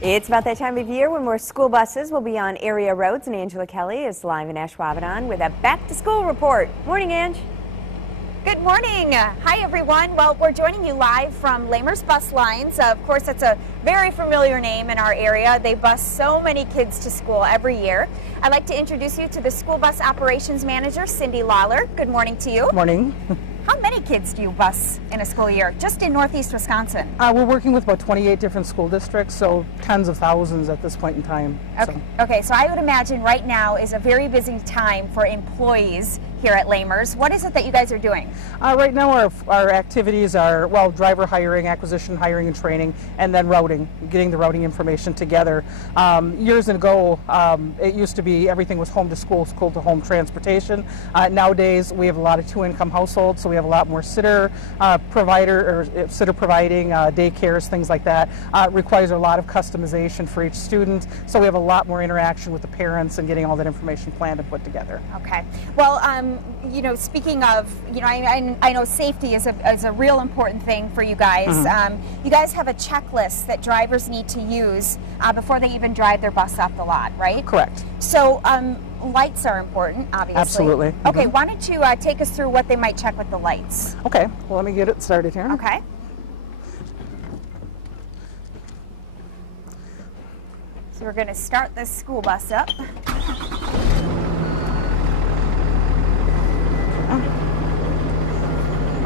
It's about that time of year when more school buses will be on area roads, and Angela Kelly is live in Ashwaubenon with a back-to-school report. Morning, Ange. Good morning. Hi, everyone. Well, we're joining you live from Lamers Bus Lines. Of course, that's a very familiar name in our area. They bus so many kids to school every year. I'd like to introduce you to the School Bus Operations Manager, Cindy Lawler. Good morning to you. Morning. How many kids do you bus in a school year, just in Northeast Wisconsin? We're working with about 28 different school districts, so tens of thousands at this point in time. Okay, so I would imagine right now is a very busy time for employees here at Lamers. What is it that you guys are doing? Right now our activities are, well, driver hiring, acquisition, hiring and training, and then routing, getting the routing information together. Years ago, it used to be everything was home to school, school to home transportation. Nowadays, we have a lot of two-income households, so we have a lot more sitter providing, daycares, things like that. It requires a lot of customization for each student, so we have a lot more interaction with the parents and getting all that information planned and put together. Okay. Well, you know, speaking of, you know, I know safety is a real important thing for you guys. You guys have a checklist that drivers need to use before they even drive their bus off the lot, right? Correct. So lights are important, obviously. Absolutely. Okay, why don't you take us through what they might check with the lights? Okay, well, let me get it started here. Okay. So we're going to start this school bus up.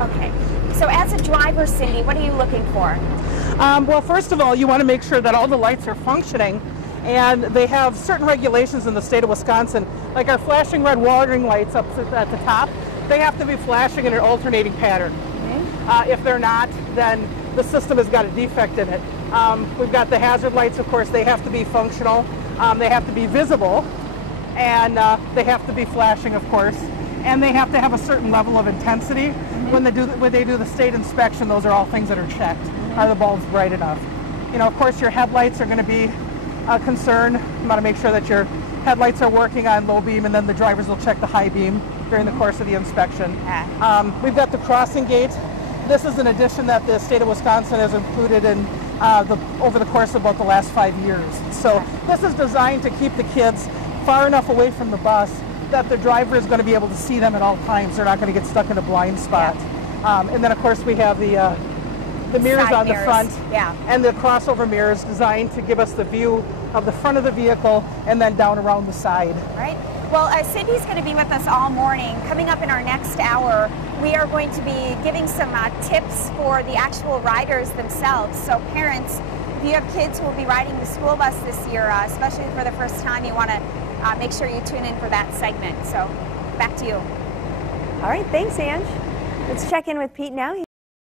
Okay, so as a driver, Cindy, what are you looking for? Well, first of all, you want to make sure that all the lights are functioning, and they have certain regulations in the state of Wisconsin, like our flashing red warning lights up at the top. They have to be flashing in an alternating pattern. If they're not, then the system has got a defect in it. We've got the hazard lights, of course. They have to be functional, they have to be visible, and they have to be flashing, of course, and they have to have a certain level of intensity. When they do the state inspection, those are all things that are checked. Are the bulbs bright enough? You know, of course, your headlights are going to be a concern. You want to make sure that your headlights are working on low beam, and then the drivers will check the high beam during the course of the inspection. We've got the crossing gate. This is an addition that the state of Wisconsin has included in over the course of about the last 5 years. So this is designed to keep the kids far enough away from the bus that the driver is going to be able to see them at all times. They're not going to get stuck in a blind spot. And then, of course, we have the mirrors Side on mirrors. the front, and the crossover mirrors designed to give us the view of the front of the vehicle and then down around the side. Right. Well, Cindy's going to be with us all morning. Coming up in our next hour, we are going to be giving some tips for the actual riders themselves. So parents, if you have kids who will be riding the school bus this year, especially for the first time, you want to make sure you tune in for that segment. So back to you. All right, thanks, Ange. Let's check in with Pete now.